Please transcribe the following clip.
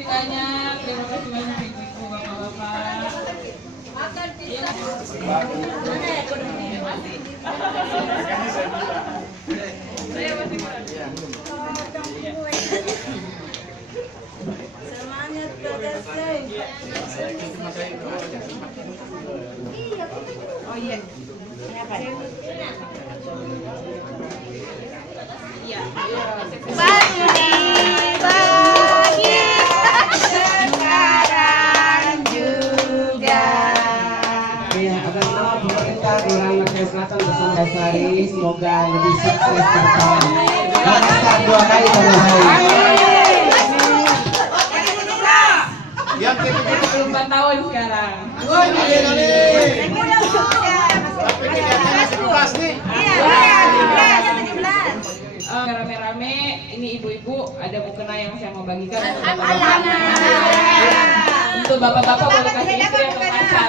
kasih banyak. Terima kasih banyak ibu-ibu, bapak-bapak. Iya. Saya masih kurang. Semangat Kak. Oh iya. Iya. Bagi sekarang juga. Ya, atas nama pemerintah Kelurahan Makassar Selatan bersama Dasari, semoga lebih sukses ke depan. Makassar 2 kali terbaik. Yang ke-74 tahun sekarang. Rame-rame, ini ibu-ibu ada mukena yang saya mau bagikan untuk bapak-bapak. Untuk bapak-bapak boleh kasih istri atau pacar.